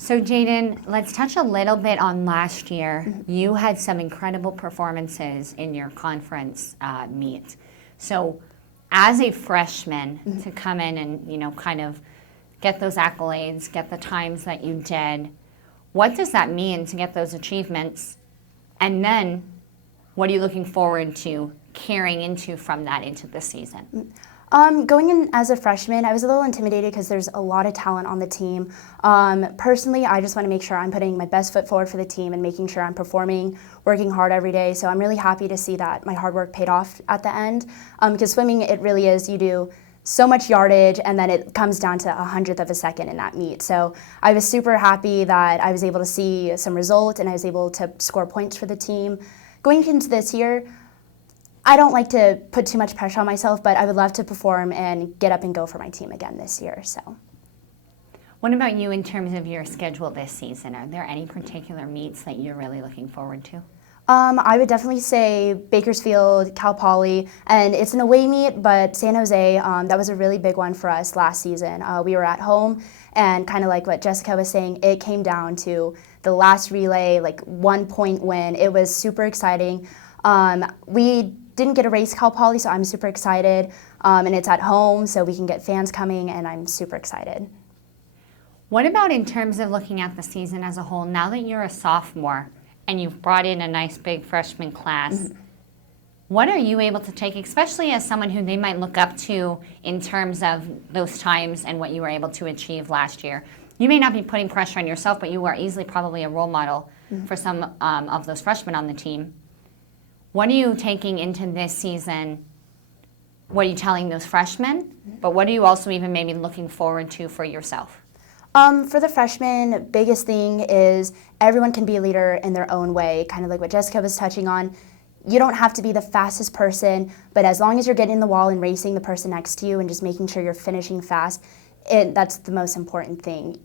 So Jadyn, let's touch a little bit on last year. You had some incredible performances in your conference meet. So as a freshman to come in and, kind of get those accolades, get the times that you did, what does that mean to get those achievements? And then what are you looking forward to carrying into from that into this season? Going in as a freshman, I was a little intimidated because there's a lot of talent on the team. Personally, I just want to make sure I'm putting my best foot forward for the team and making sure I'm performing, working hard every day. So I'm really happy to see that my hard work paid off at the end. Because swimming, it really is, you do so much yardage and then it comes down to 100th of a second in that meet. So I was super happy that I was able to see some result and I was able to score points for the team. Going into this year, I don't like to put too much pressure on myself, but I would love to perform and get up and go for my team again this year. So, what about you in terms of your schedule this season? Are there any particular meets that you're really looking forward to? I would definitely say Bakersfield, Cal Poly, and it's an away meet, but San Jose, that was a really big one for us last season. We were at home, and kind of like what Jessica was saying, it came down to the last relay, like 1 point win. It was super exciting. We didn't get to race Cal Poly, so I'm super excited. And it's at home, so we can get fans coming, and I'm super excited. What about in terms of looking at the season as a whole? Now that you're a sophomore and you've brought in a nice big freshman class, what are you able to take, especially as someone who they might look up to in terms of those times and what you were able to achieve last year? You may not be putting pressure on yourself, but you are easily probably a role model for some of those freshmen on the team. What are you taking into this season? What are you telling those freshmen? But what are you also even maybe looking forward to for yourself? For the freshmen, biggest thing is everyone can be a leader in their own way, kind of like what Jessica was touching on. You don't have to be the fastest person, but as long as you're getting in the wall and racing the person next to you and just making sure you're finishing fast, that's the most important thing.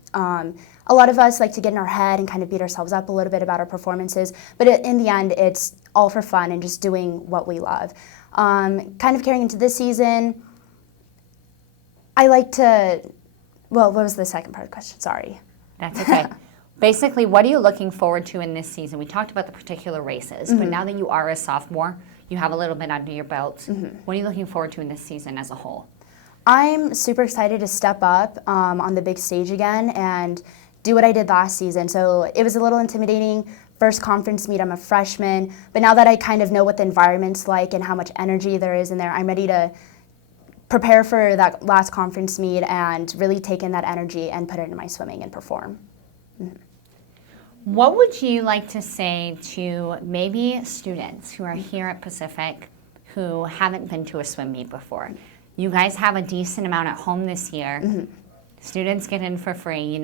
A lot of us like to get in our head and kind of beat ourselves up a little bit about our performances, but in the end, it's all for fun and just doing what we love. Kind of carrying into this season, I like to, well, what was the second part of the question? Sorry. That's okay. Basically, what are you looking forward to in this season? We talked about the particular races, but now that you are a sophomore, you have a little bit under your belt. What are you looking forward to in this season as a whole? I'm super excited to step up on the big stage again and do what I did last season. So it was a little intimidating. First conference meet, I'm a freshman, but now that I kind of know what the environment's like and how much energy there is in there, I'm ready to prepare for that last conference meet and really take in that energy and put it into my swimming and perform. What would you like to say to maybe students who are here at Pacific who haven't been to a swim meet before? You guys have a decent amount at home this year. Students get in for free,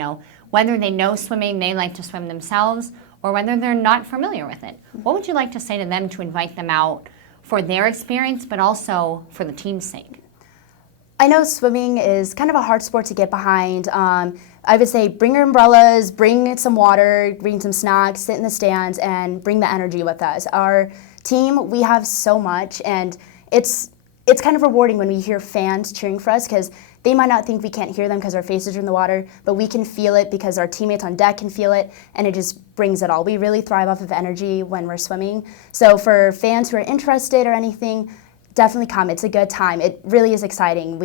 whether they know swimming, they like to swim themselves, or whether they're not familiar with it. What would you like to say to them to invite them out for their experience, but also for the team's sake? I know swimming is kind of a hard sport to get behind. I would say bring your umbrellas, bring some water, bring some snacks, sit in the stands, and bring the energy with us. Our team, we have so much, and it's kind of rewarding when we hear fans cheering for us because they might not think we can't hear them because our faces are in the water, but we can feel it because our teammates on deck can feel it, and it just brings it all. We really thrive off of energy when we're swimming. So for fans who are interested or anything, definitely come. It's a good time. It really is exciting.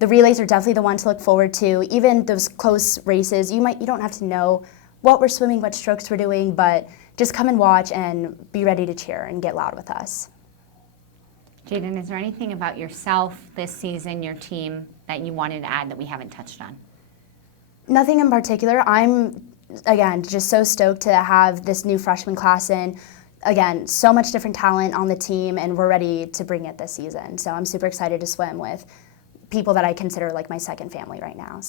The relays are definitely the one to look forward to. Even those close races, you don't have to know what we're swimming, what strokes we're doing, but just come and watch and be ready to cheer and get loud with us. Jadyn, is there anything about yourself this season, your team, that you wanted to add that we haven't touched on? Nothing in particular. I'm, again, just so stoked to have this new freshman class in. Again, so much different talent on the team, and we're ready to bring it this season. So I'm super excited to swim with people that I consider like my second family right now.